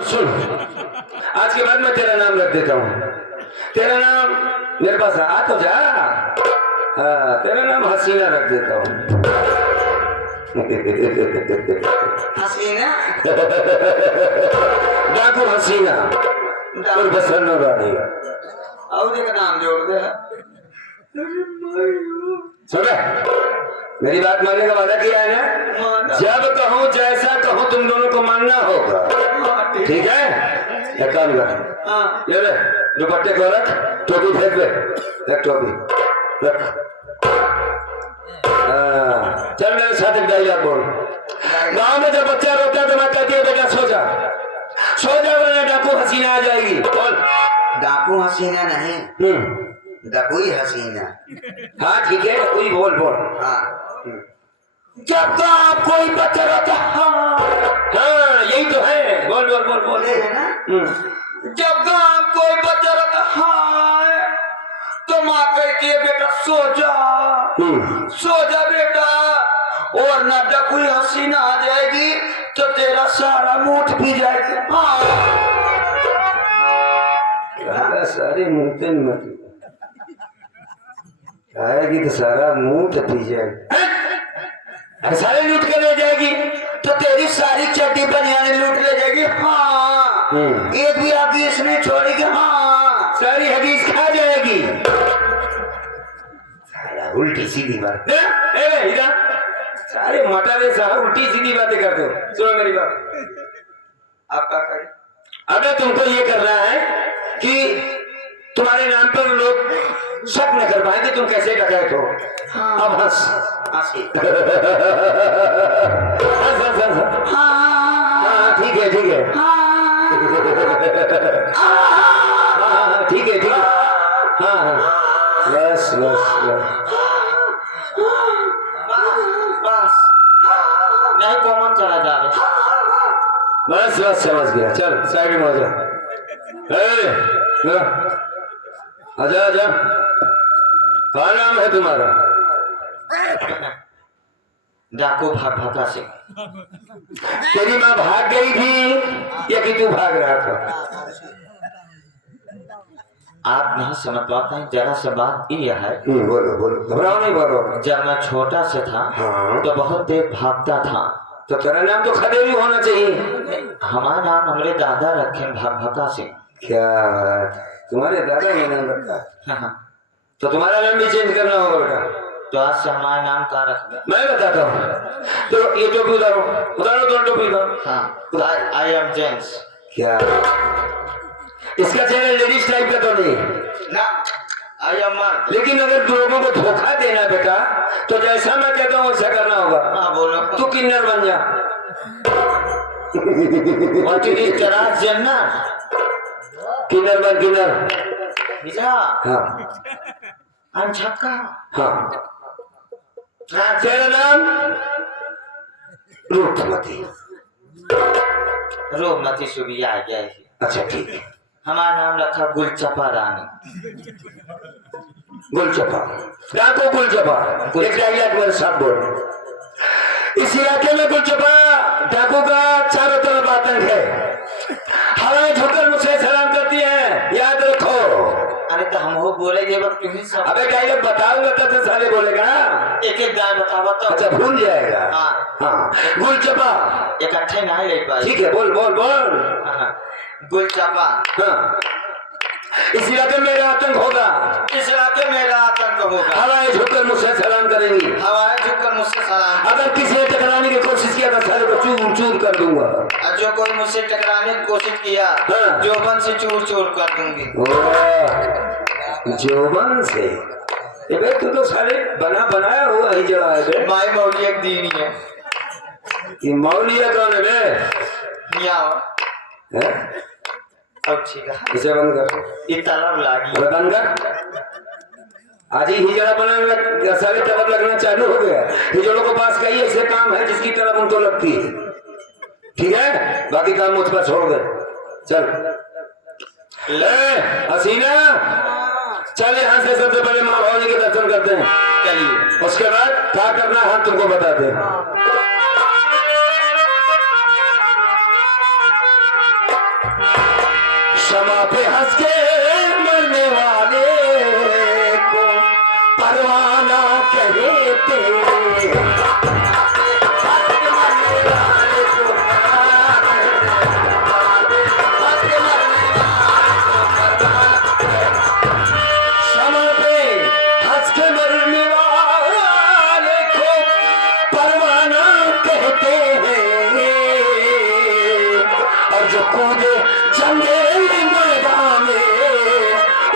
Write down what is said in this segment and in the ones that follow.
सुन, आज के बाद मैं तेरा नाम रख देता हूँ। तेरा नाम मेरे पास आ तो जा। हाँ, तेरा नाम हसीना रख देता हूँ। हसीना डाकू हसीना और बसरनो रानी। औदे का नाम जोड़ दे। सुने, मेरी बात मानने का वादा किया है ना? जब कहूँ जैसा कहूँ तुम दोनों को मानना होगा, ठीक है? एक काम कर, ये ले दुपट्टे को रख, टोपी फेंक दे, एक टोपी रख। चल मेरे साथ एक डायलॉग बोल। गाँव में जब बच्चा रोता है तो मैं कहती है बेटा सो जा, सो जा वरना डाकू हसीना आ जाएगी। बोल। डाकू हसीना नहीं, डकुई हसीना। हाँ ठीक है, कोई बोल बोल। हाँ, जब गाँव कोई बच्चा रोता, हाँ हाँ यही तो है। बोल बोल बोल बोल। ये है ना? जब गाँव कोई बच्चा रोता हाँ तो माँ कहती है बेटा सो जा, सो जा बेटा, और ना डकुई हसीना आ जाएगी तो तेरा सारा मूठ पी जाएगी। हाँ सारे मूठ मत आएगी तो सारा मूठ पी जाएगी। सारे लूट के ले जाएगी तो तेरी सारी चड्डी बनियाने लूट ले जाएगी। हाँ एक भी हदीस नहीं छोड़ेगी। हाँ सारी हदीस खा जाएगी। उल्टी सीधी बात। इधर सारे मटारे साहब उल्टी सीधी बातें करते हो। सुनो मेरी बात, आपका करें। अगर तुमको ये करना है कि तुम्हारे नाम पर लोग शक न कर पाए कि तुम कैसे डकैत हो, अब हंस हंसी। हंस हंस हंस। हाँ ठीक है ठीक है। हाँ ठीक है ठीक है। हाँ हाँ बस बस बस बस नहीं कॉमन चला जा रहा। बस बस समझ गया। चल साइड में आ जा। आजा आजा। क्या नाम है तुम्हारा? डाकू भगा से। तेरी माँ भाग गई थी या कि तू भाग रहा था? आप नहीं समझ पाते हैं, जरा सा बात ये है। बोलो बोलो, घबराओ नहीं बोलो। जब मैं छोटा से था तो बहुत तेज भागता था। तो तेरा नाम तो खदेरी होना चाहिए। हमारा नाम हमारे दादा रखे भगा से। क्या तुम्हारे दादा ने नाम रखा? तो तुम्हारा नाम भी चेंज करना होगा बेटा। तो आज से हमारा नाम कहाँ रखना? मैं बताता हूँ। तो ये टोपी उतारो, उतारो तो टोपी उतारो। हाँ, आई एम जेंट्स। क्या इसका चेहरा लेडीज टाइप का तो नहीं ना, आई एम मर्द। लेकिन अगर लोगों को धोखा देना बेटा तो जैसा मैं कहता हूँ वैसा करना होगा। हाँ बोलो। तू किन्नर बन जा। What is this transgender? किन्नर बन, किन्नर। भैया हाँ अनछक्का। हाँ। तेरा नाम रूपमती। रूपमती सुबिया आ गया। अच्छा ठीक है। हमारा नाम रखा गुलचपा रानी। गुलचपा, डाकू गुलचपा। एक डायलॉग मेरे साथ बोल। इस इलाके में गुलचपा डाकू का चारों तरफ आतंक है। हवाएं झुककर मुझसे सलाम करती हैं, याद रखो। अरे तो हम हो बोलेंगे वक्त क्यों नहीं सब? अबे डायलॉग बताऊंगा तो सारे बोलेगा। एक एक गाय बतावा तो। अच्छा भूल जाएगा। हाँ हाँ गुलचपा इकट्ठे नहीं ले पाए। ठीक है, बोल बोल बोल। गुलचपा। हाँ इस इलाके में मेरा आतंक होगा। इस इलाके में मेरा आतंक होगा। हवाएं झुककर मुझसे सलाम करेंगी। हवाएं झुककर मुझसे सलाम। अगर किसी ने टकराने की कोशिश किया तो सारे को चूर चूर कर दूंगा। और जो कोई मुझसे टकराने की कोशिश किया हाँ। जोबन से चूर चूर कर दूंगी। जोबन से? ये तू तो सारे बना बनाया हुआ ही जगह है। माई मौली एक दीनी है। ये मौलिया कौन है बे? मियाँ अब ठीक है। इसे बंद कर। ये तलब लागी। अबे बंद कर। आज ही हिजड़ा बनाने सारे तलब लगना चालू हो गया। हिजड़ों को पास कही ऐसे काम है जिसकी तरफ उनको लगती है। ठीक है, बाकी काम मुझ पर छोड़ दे। चल हसीना चल यहाँ से सबसे पहले माँ भवानी के दर्शन करते हैं। चलिए उसके बाद क्या करना है तुमको बताते हैं। क्षमा पे हंस के मरने वाले को परवाना कहते क्षमा पे हंस के मरने वाले को परवाना कहते हैं और जो कूदे जंगे मैदान में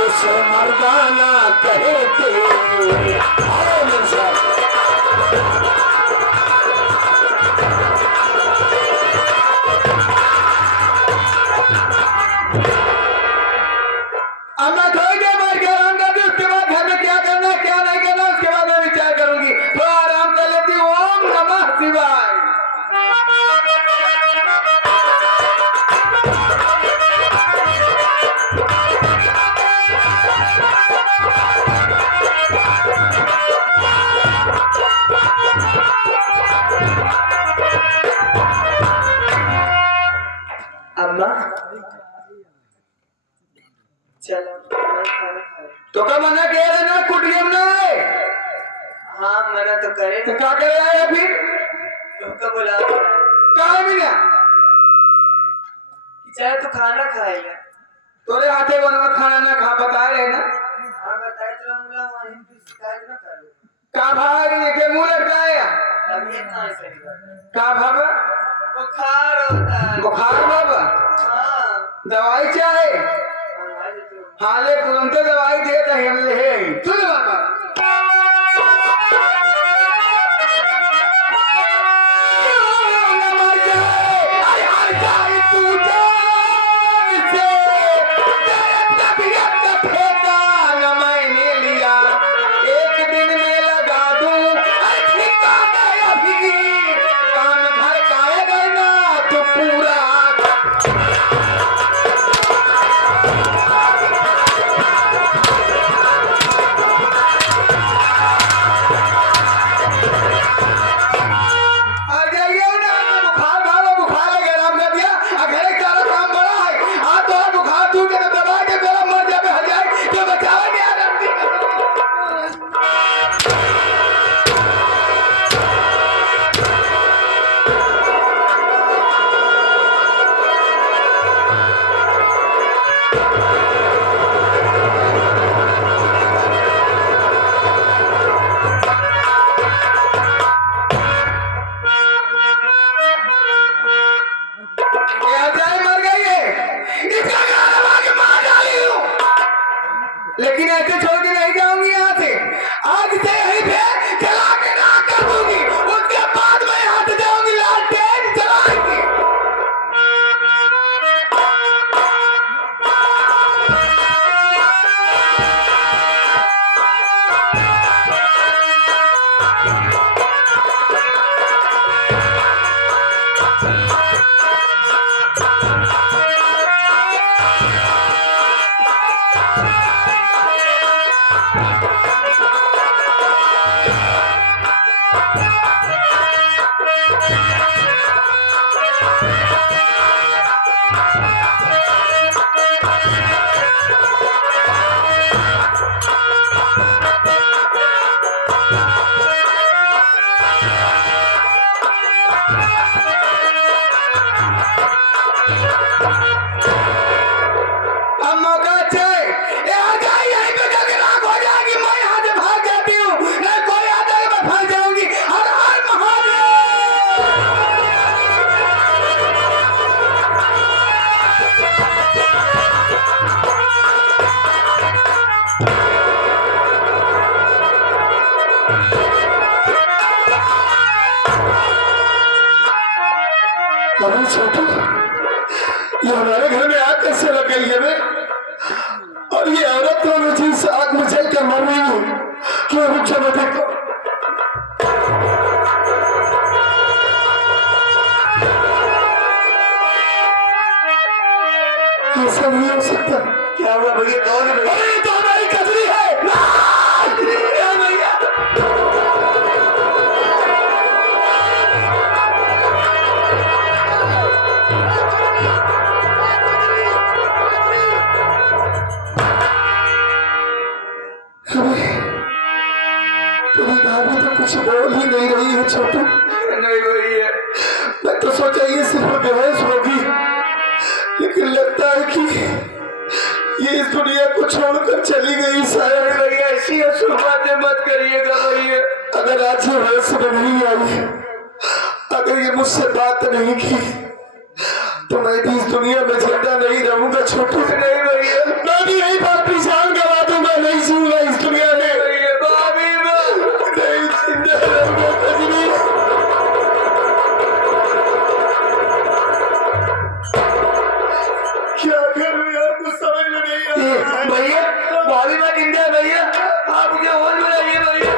उसे मर्दाना कहते हैं। आओ मेरे साथ। अब मैं थोड़ी देर बाद कह रहा हूँ उसके बाद घर में क्या करना है क्या नहीं करना उसके बाद मैं विचार करूंगी। तो आराम कर लेती हूँ। ओम नमः शिवाय। अम्मा चलो मैं खाना खाए। तो क्या मना कह रहे ना कुटियम ने? हाँ मना तो करे तो क्या कर रहा है फिर? तुमको बुला कहा मिला चलो तो खाना खाएगा। तोरे हाथे बनवा खाना ना खा बता रहे ना। हाँ बताए तो मुला वहाँ शिकायत ना करो। का भाग के मुंह लगता है तबीयत कहाँ से सही बात का बाबा? बुखार होता है। बुखार बाबा? हाँ दवाई चाहे मंगा दे तू। हाले तुरंत दवाई देता है हमले है। सुन बाबा लेकिन ऐसे छोड़ के नहीं जाऊंगी यहाँ से। आज से यहीं पे चला के ना कर दूंगी। उसके बाद मैं यहाँ से जाऊंगी लालटेन जलाएंगी। अब मौका अच्छा है। ये आ जाए यहीं पे जाके राख हो जाएगी। मैं यहाँ से भाग जाती हूँ। नहीं कोई आ जाएगा मैं फंस जाऊंगी। हर हर महादेव। छोटू ये हमारे घर में आग कैसे लग गई है बे? और ये औरत दोनों चीज आग में जल के मर रही है। क्यों रुक जा देखो। ऐसा नहीं हो सकता। क्या हुआ भैया? कौन है भैया? अरे तो हमारी कजरी है। भैया छोटू। नहीं भैया, मैं तो सोचा ये सिर्फ बेहोश होगी, लेकिन लगता है कि ये इस दुनिया को छोड़कर चली गई शायद। भैया ऐसी अशुभ बातें मत करिएगा भैया। अगर आज ये होश में नहीं आई, अगर ये मुझसे बात नहीं की, तो मैं भी इस दुनिया में जिंदा नहीं रहूंगा छोटू। नहीं भैया, मैं भी यही बात पहचान गवा दूंगा, नहीं जीऊंगा इस दुनिया में। भैया भाभी नहीं जिंदा रहूंगा कजरी। क्या करूं यार, कुछ समझ में नहीं आ रहा है। भैया, भाभी माँ जिंदा है भैया, आप मुझे होश में लाइए भैया।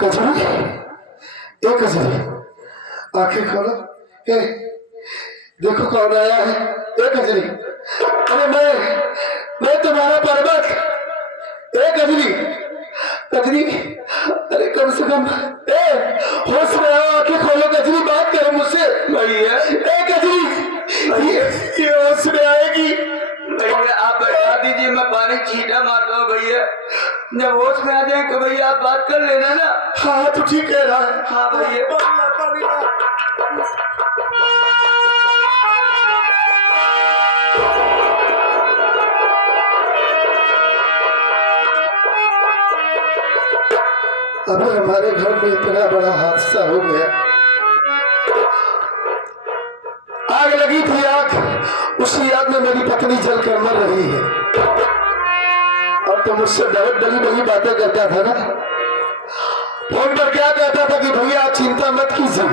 कजरी, ए कजरी, आंखें खोलो। ए, देखो कौन आया है। ए कजरी, अरे मैं तुम्हारा पर्वत। ए कजरी, कजरी, अरे कम से कम होश में आओ, आंखें खोलो कजरी, बात करो मुझसे। भैया, ए कजरी, ये होश में आएगी। भैया आप बैठा दीजिए, मैं पानी छींटा मारता हूँ भैया। जब होश में आ जाए तो भैया आप बात कर लेना ना। हाँ तो ठीक कह रहा है। हाँ भैया। पानी ला। अभी हमारे घर में इतना बड़ा हादसा हो गया, आग लगी थी आग, उसी आग में मेरी पत्नी जलकर मर रही है। और तो मुझसे बहुत बड़ी बड़ी बातें करता था ना, फोन पर क्या कहता था कि भैया आप चिंता मत कीजिए,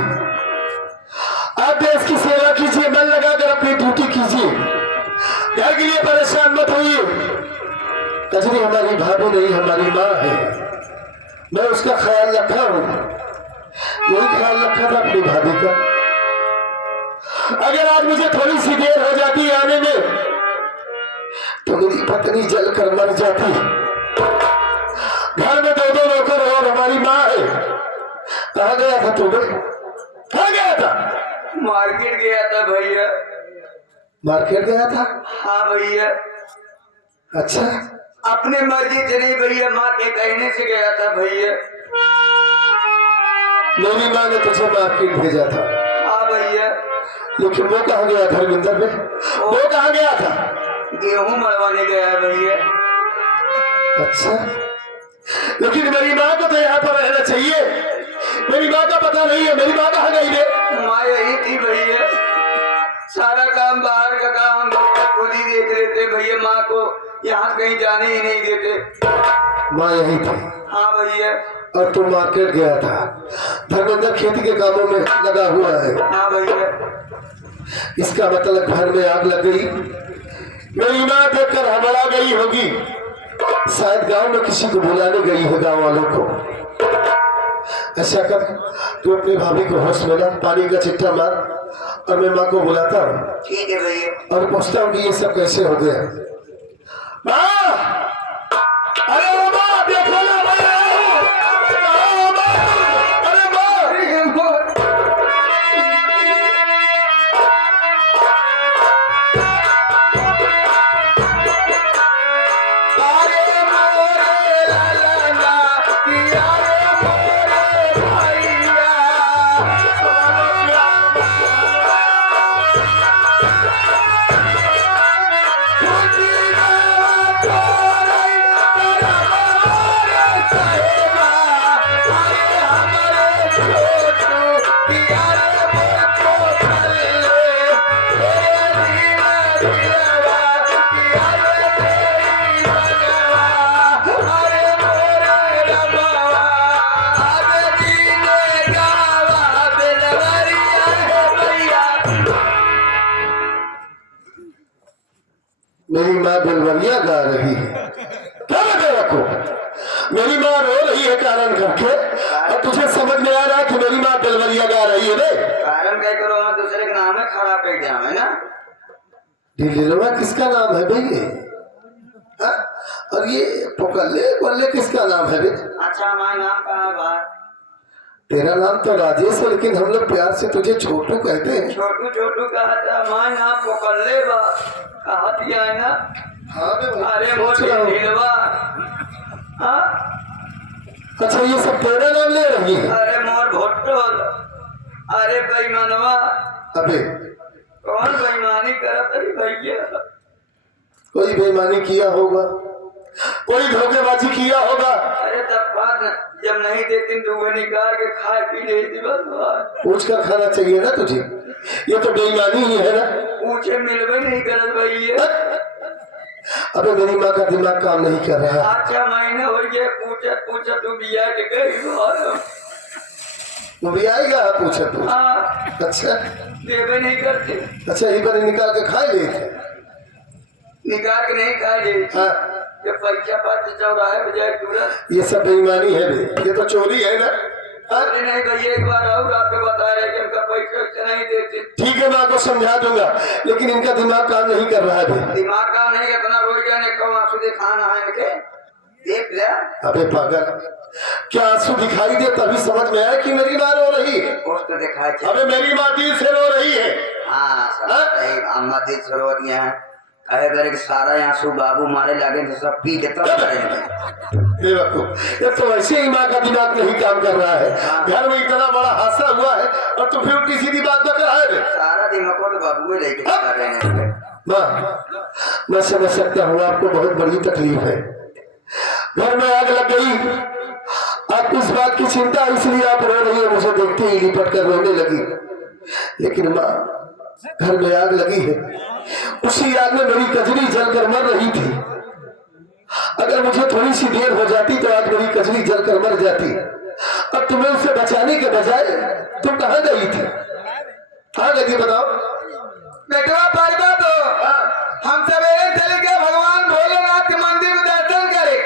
आप देश की सेवा कीजिए, मन लगाकर अपनी ड्यूटी कीजिए, घर के लिए परेशान मत होइए। कजरी हमारी भाभी नहीं, हमारी माँ है, मैं उसका ख्याल रखा हूं, यही ख्याल रखा था अपनी भाभी का। अगर आज मुझे थोड़ी सी देर हो जाती आने में, तो मेरी पत्नी जलकर मर जाती। घर में दो दो नौकर और हमारी माँ है। कहाँ गया था तू? कहाँ गया था? मार्केट गया था भैया। मार्केट गया था? हाँ भैया। अच्छा, अपने मर्जी से नहीं भैया, माँ के कहने से गया था भैया। मेरी माँ ने तुझे मार्केट भेजा था? हाँ भैया। लेकिन वो कहाँ गया धर्मेंद्र में? वो कहाँ गया था? गेहूं मरवाने गया भैया। अच्छा, लेकिन मेरी माँ को तो यहाँ पर रहना चाहिए, मेरी माँ का पता नहीं है। मेरी माँ कहाँ गई है? माँ यही थी भैया, सारा काम बाहर का काम हम लोग खुद ही देख रहे थे भैया, माँ को यहाँ कहीं जाने ही नहीं देते। माँ यही थी? हाँ भैया। और तू मार्केट गया था? धर्मेंद्र खेती के कामों में लगा हुआ है। हाँ भैया। इसका मतलब घर में आग लग गई, मेरी माँ देखकर हड़बड़ा गई होगी, शायद गांव में किसी को बुलाने गई है, गांव वालों को। ऐसा कर, तू अपनी भाभी को होश में ला, पानी का छिट्टा मार, और मैं माँ को बुलाता हूँ। ठीक है भैया। और पूछता हूँ कि ये सब कैसे हो गया। माँ, अरे ओ माँ, देखो ना मैं आया हूँ। ओ माँ, अरे माँ, मेरी माँ बेलवरिया गा रही है। क्या बता रखो, मेरी माँ रो रही है कारण करके, और तुझे समझ में आ रहा है कि मेरी माँ बेलवरिया गा रही है रे? कारण क्या करो, मैं दूसरे के नाम है खराब कर दिया है ना। दिलवा किसका नाम है भाई ये? हाँ? और ये पोकल्ले बल्ले किसका नाम है बे? अच्छा, हमारा नाम कहाँ है भाई? तेरा नाम तो राजेश है, लेकिन हम लोग प्यार से तुझे छोटू कहते हैं। छोटू छोटू कहा था, हमारा नाम पोकल्ले बा कहा दिया है ना। हाँ मैं वही अरे सोच मोटे रहा हूँ। ढीलवा। हाँ? अच्छा ये सब तेरा नाम ले रही है? अरे मोर भुट्टो। अरे बेईमानवा। अबे कौन बेईमानी करत है भैया? कोई बेईमानी किया होगा, कोई धोखेबाजी किया होगा। अरे तब बात न, जब नहीं देती तो वो निकाल के खा पी लेती बस बात। पूछ कर खाना चाहिए ना तुझे, ये तो बेईमानी ही है ना। पूछे मिलवे नहीं करत भैया। अबे मेरी माँ का दिमाग काम नहीं कर रहा है। अच्छा महीने हो गए पूछत पूछत तू बिया के गई बाहर। वो भी आएगा पूछा तू? हाँ अच्छा देवे नहीं करते। अच्छा ये बड़े निकाल के खा ले थे। निकाल के नहीं खा ले। हाँ जब परीक्षा पात्र चौराहे बजाय तुरंत। ये सब बेईमानी है बे, ये तो चोरी है ना। हाँ? अरे नहीं भैया एक बार और आपको बता रहे कि उनका पैसा वैसा नहीं देते। ठीक है मैं आपको समझा दूंगा, लेकिन इनका दिमाग काम नहीं कर रहा है बे। दिमाग का नहीं इतना रोज जाने कब आंसू दिखाना है इनके। देख ले। अबे पागल, क्या आंसू दिखाई दे तभी समझ में आया कि मेरी माँ रो रही है? कुछ तो दिखाई चाहिए। अबे मेरी माँ दिल से रो रही है। हाँ सही अम्मा दिल से रो दिए हैं। कहे करे कि सारा आंसू बाबू मारे लगे तो सब पी के तब करेंगे। बेवकूफ, ये तो वैसे ही माँ का दिमाग नहीं काम कर रहा है। घर में इतना बड़ा हादसा हुआ है और तू फिर उल्टी सीधी बात न कर रहा है। सारा दिमाग को तो बाबू ही लेके चला रहे हैं। माँ मैं समझ सकता हूँ आपको बहुत बड़ी तकलीफ है, घर में आग लग गई, आपको इस बात की चिंता इसलिए आप रो रही है, मुझे देखते ही लिपट कर रोने लगी। लेकिन माँ घर में आग लगी है, उसी आग में मेरी कजरी जलकर मर रही थी। अगर मुझे थोड़ी सी देर हो जाती तो आज मेरी कजरी जलकर मर जाती। अब तुम्हें उसे बचाने के बजाय तुम कहाँ गई थी? कहाँ गई थी बताओ? बेटवा पढ़ता तो हम सवेरे चले गए भगवान भोलेनाथ के मंदिर में दर्शन करे।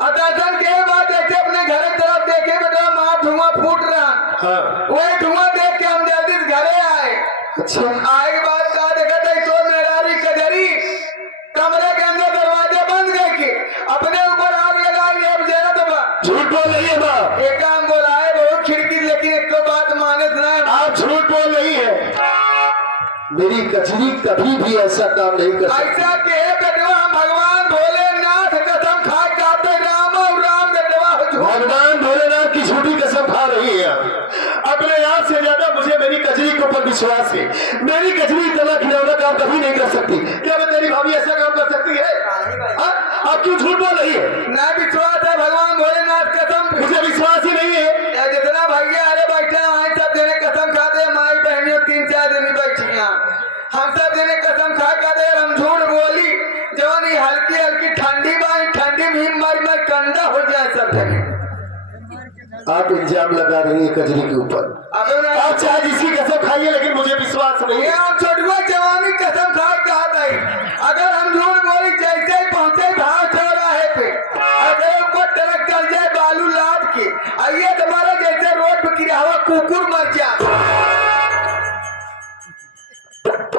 और दर्शन के बाद देखे अपने घर की तरफ देखे बेटा माँ धुआं फूट रहा। हाँ वही धुआं देख के हम जल्दी से घरे आए। अच्छा आए के बाद कहा देखा तो मेरारी कजरी कमरे के अंदर दरवाजे बंद करके अपने ऊपर आग लगा लिया। जरा तो झूठ बोल रही है माँ, एक काम बोलाए बहुत खिड़की लेकिन एक तो बात माने सुना। आप झूठ बोल रही है। मेरी कचरी कभी भी ऐसा काम नहीं कर सकती। ऐसा के बेटवा भगवान भोलेनाथ कसम खा जाते राम और राम बेटवा भगवान भोलेनाथ की झूठी कसम खा रही है। अपने आप से ज्यादा मुझे मेरी कचरी के ऊपर विश्वास है। मेरी कचरी इतना खिलौना काम कभी नहीं कर सकती। क्या मैं तेरी भाभी ऐसा काम कर सकती है? आप क्यों झूठ बोल रही है? ना विश्वास है भगवान भोलेनाथ कसम। मुझे विश्वास ही नहीं है। जितना भैया अरे बैठे आए सब देने कसम खाते माई बहनियों 3-4 दिन बैठी हम सब देने कसम खा खाते हम झूठ बोली जवानी हल्की हल्की ठंडी बाई ठंडी में मर कंधा हो जाए सब जने। आप इल्जाम लगा रही है कजरी के ऊपर। आप चाहे जिसकी कसम खाइए लेकिन मुझे विश्वास नहीं है। हम छोटुआ जवानी कसम खा कहा अगर हम झूठ बोली जैसे ही पहुंचे भाव चौराहे पे अगर उनको ट्रक चल जाए बालू लाद के आइए तुम्हारा जैसे रोड पे गिरा हुआ कुकुर मर जाए।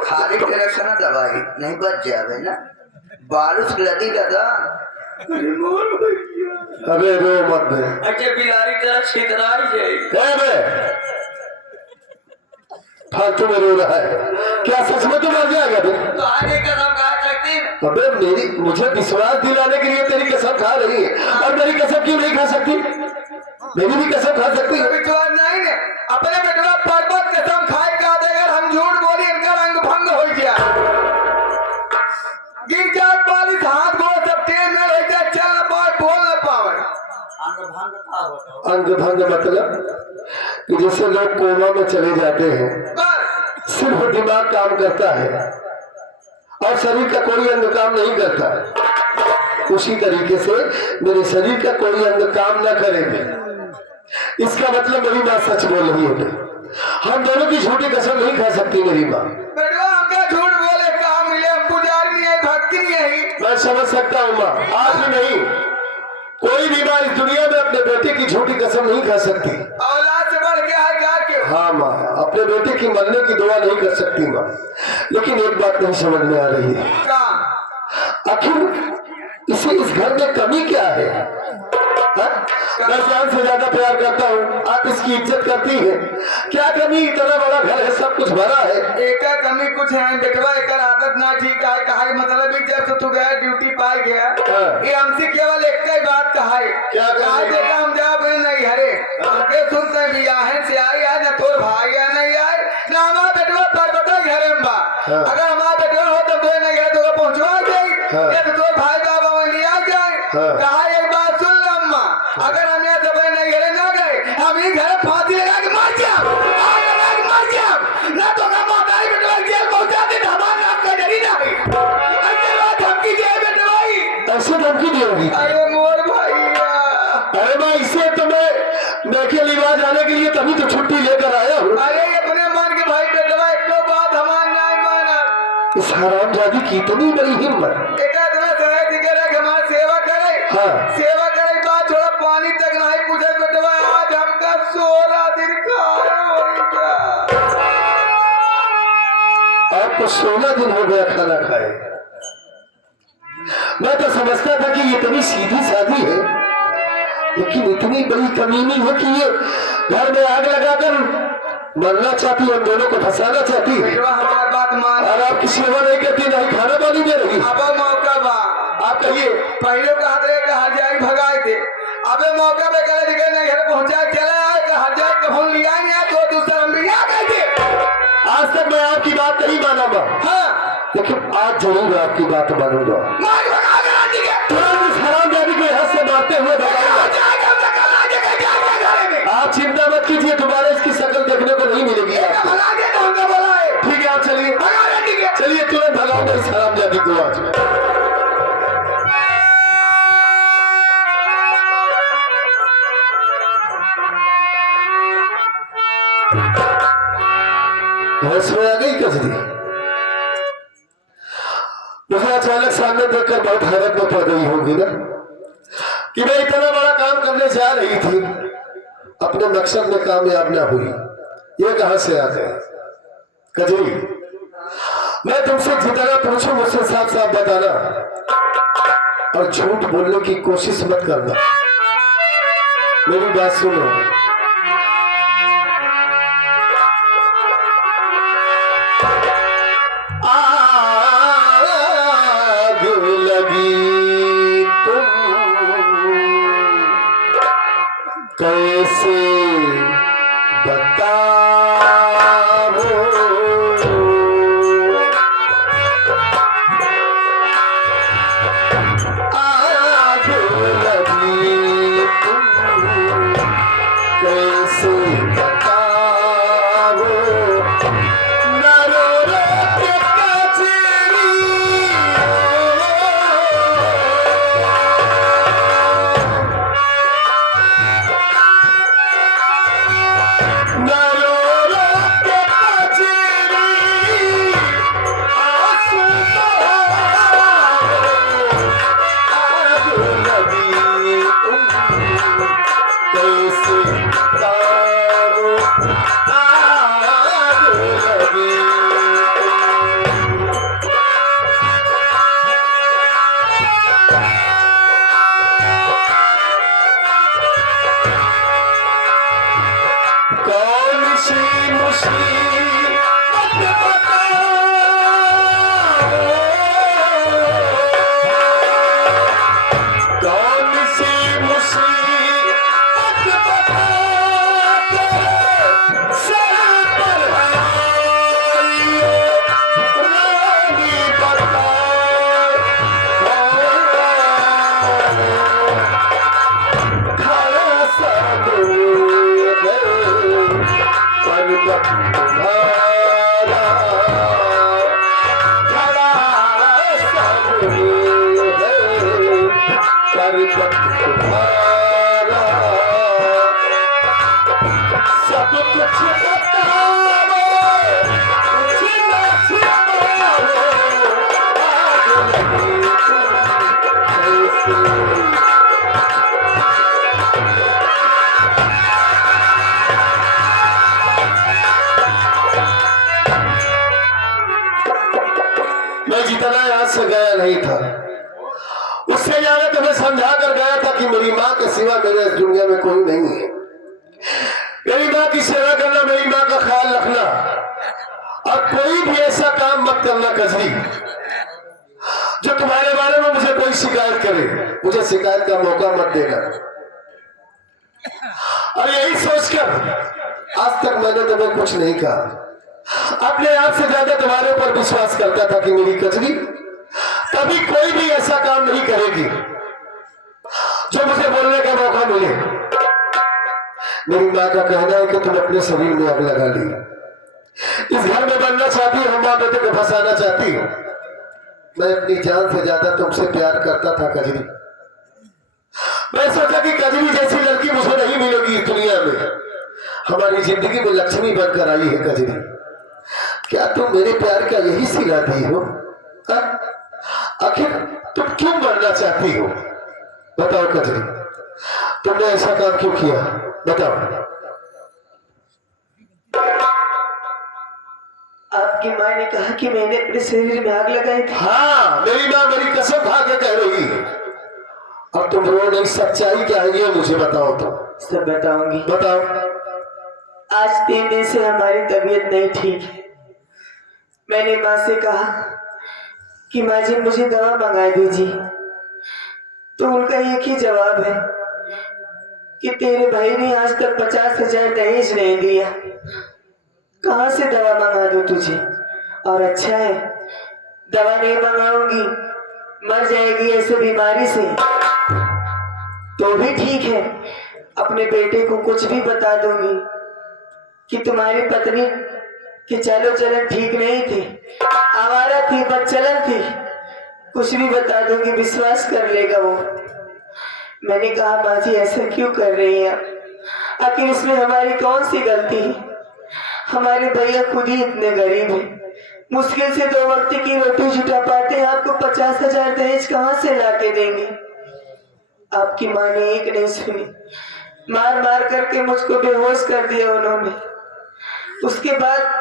खाली ट्रक से ना दवाई नहीं बच जावे ना बालू से लदी दादा। अबे रो मत बे। अच्छा बिलारी तरह छितराई जाए फालतू में रो रहा है। क्या सच में तो मर जाएगा बे? तो आगे कसम खा सकती। अबे मेरी मुझे विश्वास दिलाने के लिए तेरी कसम खा रही है और मेरी कसम क्यों नहीं खा सकती? मेरी भी कसम खा सकती है। विश्वास नहीं ने अपने बेटवा पर्वत कसम खाए का अगर हम झूठ बोली इनका रंग भंग हो गया गिर जाए बालिश हाथ गोड़ सब तेल में रह जाए चल न पाए बोल न पावे। अंग भंग मतलब कि जैसे लोग कोमा में चले जाते हैं, बस सिर्फ दिमाग काम करता है और शरीर का कोई अंग काम नहीं करता। उसी तरीके से मेरे शरीर का कोई अंग काम न करेंगे। इसका मतलब मेरी माँ सच बोल रही है। हम दोनों की झूठी कसम नहीं खा सकती मेरी माँ। बेटवा हमका झूठ बोले कहा मिले हम पुजारी नहीं है भक्ति नहीं है। मैं समझ सकता हूँ माँ, आप ही नहीं कोई भी माँ इस दुनिया में अपने बेटे की झूठी कसम नहीं खा सकती। औलाद से बढ़ के है क्या क्यों? हाँ माँ, अपने बेटे की मरने की दुआ नहीं कर सकती माँ। लेकिन एक बात नहीं समझ में आ रही है, आखिर इसे इस घर में कमी क्या है? मैं जान से ज्यादा प्यार करता हूँ, आप इसकी इज्जत करती है। क्या कमी, इतना बड़ा घर है, सब कुछ भरा है। एक कमी कुछ है बेटवा, एक आदत ना ठीक है। कहा मतलब ही जब से तू गया ड्यूटी पा गया, ये हमसे केवल एक ही बात कहा है। क्या कहा है? देखा हम जब नहीं हरे आके सुनते भी आहे से आई है ना तोर भाई या नहीं आए ना हमारा बेटवा पर बता घरे में बा। अगर हमारा बेटवा हो तो तू नहीं गया तो पहुंचवा दे या तो तोर भाई बाबा वहीं आ जाए। कहा एक बात सुन लम्मा, अगर हम यहाँ सब नहीं घरे ना गए हम ही घर फांसी लगा के मर जाओ, आग लगा के मर जाओ ना तो हम मातारी बेटवा जेल पहुंचा दे हमारा नाम का डरी ना है। ऐसे बात धमकी दे बेटवाई, ऐसे धमकी दी होगी? अरे मोर भैया, अरे मैं इसे तो मैं के लिवा जाने के लिए तभी तो छुट्टी लेकर आया हूँ। अरे अपने मन के भाई बेटवा एक तो बात हमार नहीं माना। इस हरामजादी की इतनी बड़ी हिम्मत। हमारी सेवा करे, हाँ। सेवा करे बात छोड़ा पानी तक नहीं पूछे बेटवा। आज हमका 16 दिन का आपको 16 दिन हो गया खाना खाए। मैं तो समझता था कि ये इतनी सीधी सादी है, लेकिन इतनी बड़ी कमीनी है कि ये घर में आग लगाकर मरना चाहती है, हम दोनों को फंसाना चाहती है। बेटवा हमारी बात मान, और आपकी सेवा नहीं करती, नहीं खाना पानी दे रही। अब मौका बा, आप कहिए। पहले कहा कि हर जाए भगाए थे, अबे मौका पे करे दिखे नहीं घर पहुंचा चला आए तो हर जाए कभी लिया नहीं आए तो दूसरा हम लिया कहते। आज तक मैं आपकी बात नहीं माना मैं, हाँ लेकिन आज जरूर आपकी बात मानूंगा। मार भगा के ला दिखे, इस हरामजादी को यहाँ से मारते हुए भगाऊंगा। आप चिंता मत कीजिए, दोबारा इसकी शक्ल देखने को नहीं मिलेगी आपको। भगा के तो हमने बोला है। ठीक है, आप चलिए, भगा के दिखे। चलिए तुरंत भगाऊंगा इस हरामजादी को आज। होश में आ गई कसदी। मुझे अचानक सामने देखकर बहुत हैरत में पड़ गई होगी ना कि मैं इतना बड़ा काम करने जा रही थी, अपने मकसद में कामयाब ना हुई। ये कहां से आ गए? कजरी, मैं तुमसे जितना पूछूं मुझसे साफ साफ बताना और झूठ बोलने की कोशिश मत करना। मेरी बात सुनो। आग लगी तुम कैसे बताओ, आग लगी तुम कैसे बताओ, नरो रो के कचरी नरो रो के कचरी आंसू तो आग लगी तुम कैसे बताओ, आग लगी कौन सी मुसीबत बताओ, कौन सी मुसीबत बताओ, सर पर आइए रानी बताओ, खड़ा सा दूर है पर्वत तुम्हारा, खड़ा सा दूर है पर्वत तुम्हारा, सब कुछ बताओ कुछ न छिपाओ, आग लगी तुम कैसे। मैं जितना यहाँ से गया नहीं था, उस उससे ज्यादा तुम्हें समझा कर गया था कि मेरी माँ के सिवा मेरे इस दुनिया में कोई नहीं है। मेरी माँ की सेवा करना, मेरी माँ का ख्याल रखना, और कोई भी ऐसा काम मत करना कजरी जो तुम्हारे बारे में मुझे कोई शिकायत करे। मुझे शिकायत का मौका मत देना। और यही सोचकर आज तक मैंने तुम्हें कुछ नहीं कहा। अपने आप से ज्यादा तुम्हारे ऊपर विश्वास करता था कि मेरी कजरी कभी कोई भी ऐसा काम नहीं करेगी जो मुझे बोलने का मौका मिले। मेरी माँ का कहना है कि तुम अपने शरीर में आग लगा ली, इस घर में बनना चाहती हो, माँ बेटे को फंसाना चाहती हो। मैं अपनी जान से ज्यादा तुमसे प्यार करता था कजरी। मैं सोचा कि कजरी जैसी लड़की मुझे नहीं मिलेगी इस दुनिया में। हमारी जिंदगी में लक्ष्मी बनकर आई है कजरी। क्या तुम मेरे प्यार का यही सिलाती हो? आखिर तुम क्यों मरना चाहती हो? बताओ कजरी, तुमने ऐसा काम क्यों किया? बताओ। आपकी माँ ने कहा कि मैंने अपने शरीर में आग लगाई थी। हाँ, मेरी माँ मेरी कसम खा के कह रही है। अब तुम रो नहीं, सच्चाई क्या है ये मुझे बताओ। तो सब बताऊंगी। बताओ। आज 3 दिन से हमारी तबीयत नहीं ठीक है। मैंने माँ से कहा कि माँ जी मुझे दवा मंगा दीजिए, तो उनका एक ही जवाब है कि तेरे भाई ने आज तक 50,000 दहेज नहीं दिया, कहाँ से दवा मंगा दूं तुझे? और अच्छा है, दवा नहीं मंगाऊंगी, मर जाएगी ऐसे बीमारी से तो भी ठीक है, अपने बेटे को कुछ भी बता दूंगी कि तुम्हारी पत्नी की चालो चलन ठीक नहीं थी, आवारा थी, बदचलन थी, कुछ भी बता दूंगी, विश्वास कर लेगा वो। मैंने कहा माँ जी ऐसा क्यों कर रही हैं आप? आखिर इसमें हमारी कौन सी गलती है? हमारे भैया खुद ही इतने गरीब हैं, मुश्किल से 2 वक्त की रोटी जुटा पाते हैं, आपको 50,000 दहेज कहाँ से ला के देंगे? आपकी माँ ने एक नहीं सुनी, मार मार करके मुझको बेहोश कर दिया उन्होंने। उसके बाद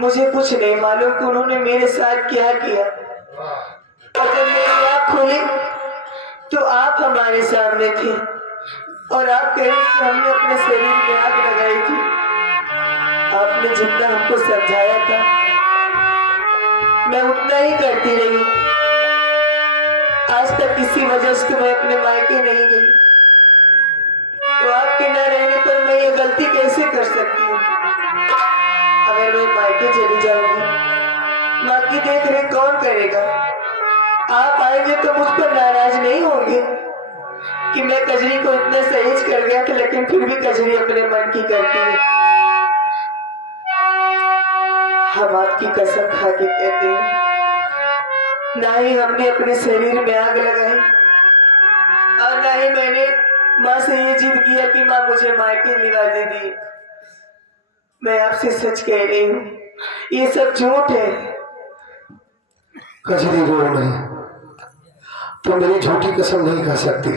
मुझे कुछ नहीं मालूम कि उन्होंने मेरे साथ क्या किया। और जब मेरी आँख खुली तो आप हमारे सामने थे और आप कह रहे कि हमने अपने शरीर में आग लगाई थी। आपने जितना हमको समझाया था मैं उतना ही करती रही। आज तक किसी वजह से मैं अपने मायके नहीं गई, तो आपके न रहने पर मैं ये गलती कैसे कर सकती हूँ? अगर मैं मायके चली जाऊंगी, माँ की देख रेख कौन करेगा? आप आएंगे तो मुझ पर नाराज नहीं होंगे कि मैं कजरी को इतना सहेज कर गया था, लेकिन फिर भी कजरी अपने मन की करती है। हम आपकी कसम खा के कहते हैं, ना ही हमने अपने शरीर में आग लगाई और ना ही मैंने माँ से ये जिद किया कि माँ मुझे मायके लिवा देगी। मैं आपसे सच कह रही हूँ, ये सब झूठ है। कजरी रो नहीं, तुम मेरी झूठी कसम नहीं खा सकती।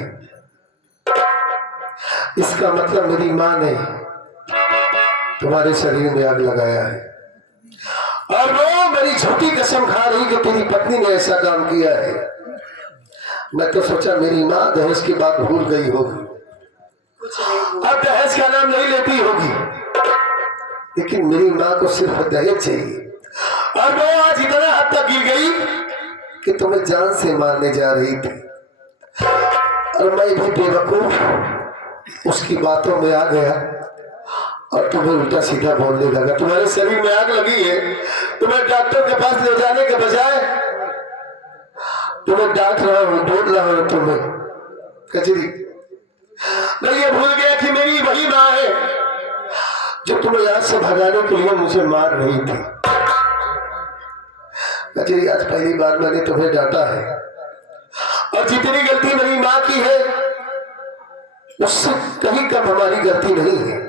इसका मतलब मेरी माँ ने तुम्हारे शरीर में आग लगाया है और वो मेरी झूठी कसम खा रही कि तेरी पत्नी ने ऐसा काम किया है। मैं तो सोचा मेरी माँ दहेज की बात भूल गई होगी, अब दहेज का नाम नहीं लेती होगी, लेकिन मेरी माँ को सिर्फ दहेज चाहिए और वो आज इतना हद तक गिर गई कि तुम्हें जान से मारने जा रही थी। और मैं भी बेवकूफ उसकी बातों में आ गया और तुम्हें उल्टा सीधा बोलने लगा। तुम्हारे शरीर में आग लगी है, तुम्हें डॉक्टर के पास ले जाने के बजाय तुम्हें डांट रहा हूँ, बोल रहा हूँ तुम्हें। कजरी, मैं ये भूल गया कि मेरी वही माँ है जो तुम्हें यहाँ से भगाने के लिए मुझे मार रही थी। कजरी, आज पहली बार मैंने तुम्हें डांटा है और जितनी गलती मेरी माँ की है उससे कहीं कम हमारी गलती नहीं है,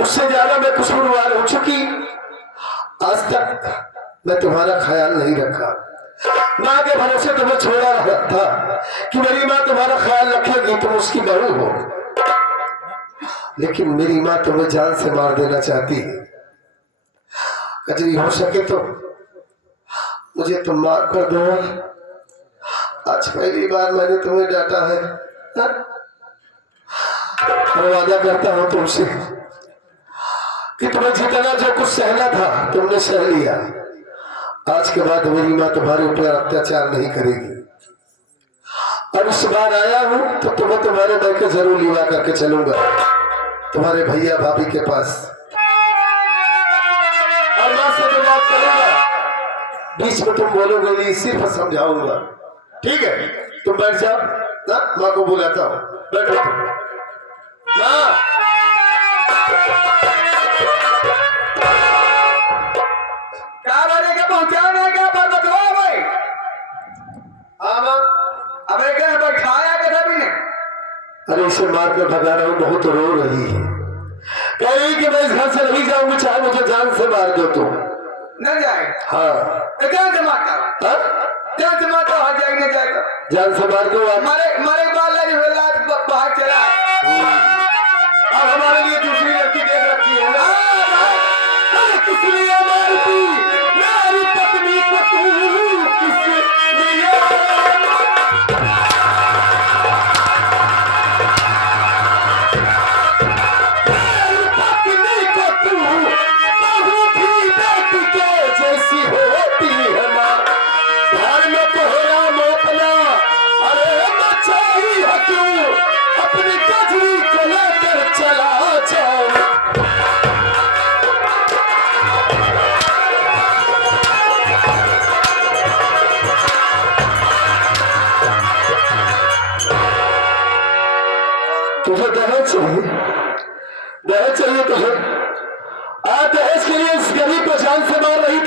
उससे ज्यादा मैं कसूरवार हो चुकी। आज तक मैं तुम्हारा ख्याल नहीं रखा, माँ के भरोसे तुम्हें छोड़ा रहा था कि मेरी माँ तुम्हारा ख्याल रखेगी, तुम उसकी बहू हो, लेकिन मेरी माँ तुम्हें जान से मार देना चाहती है। कजरी, हो सके तो मुझे तुम माफ कर दो आज पहली बार मैंने तुम्हें डांटा है हाँ? मैं वादा करता हूं तुमसे कि तुम्हें जितना जो कुछ सहना था तुमने सह लिया। आज के बाद मेरी माँ तुम्हारे ऊपर अत्याचार नहीं करेगी। और इस बार आया हूं तो तुम्हें तुम्हारे भाई के जरूर लिवा करके चलूंगा तुम्हारे भैया भाभी के पास, और माँ से जो बात करूंगा बीच में तुम बोलोगे नहीं, सिर्फ समझाऊंगा। ठीक है, तुम बैठ जाओ ना, माँ को बुलाता हूँ। बैठो तुम। माँ क्या बने के पहुंचाने का पर बतवा भाई। हाँ माँ। अब एक बैठाया कथा भी नहीं। अरे इसे मार कर भगा रहा हूँ, बहुत रो रही है, कह रही कि मैं इस घर से नहीं जाऊंगी, चाहे मुझे जान से मार दो तुम। न जाए हाँ तो जान से मारता जान से मारता हर जाएगा न जाएगा जान से मार दो आप। मरे मरे बाल लगी हुई लात बाहर चला। अब हमारे लिए दूसरी लड़की देख रखी है ना। अरे किस लिए मारती मेरी पत्नी को तू, किस लिए? मेरी पत्नी को तू बहू भी बेटी के जैसी होती है माँ। घर में कोहरा मोपना, अरे मचाई है क्यों, अपनी कजरी को लेकर चला जाओ। तुझे दहेज चाहिए?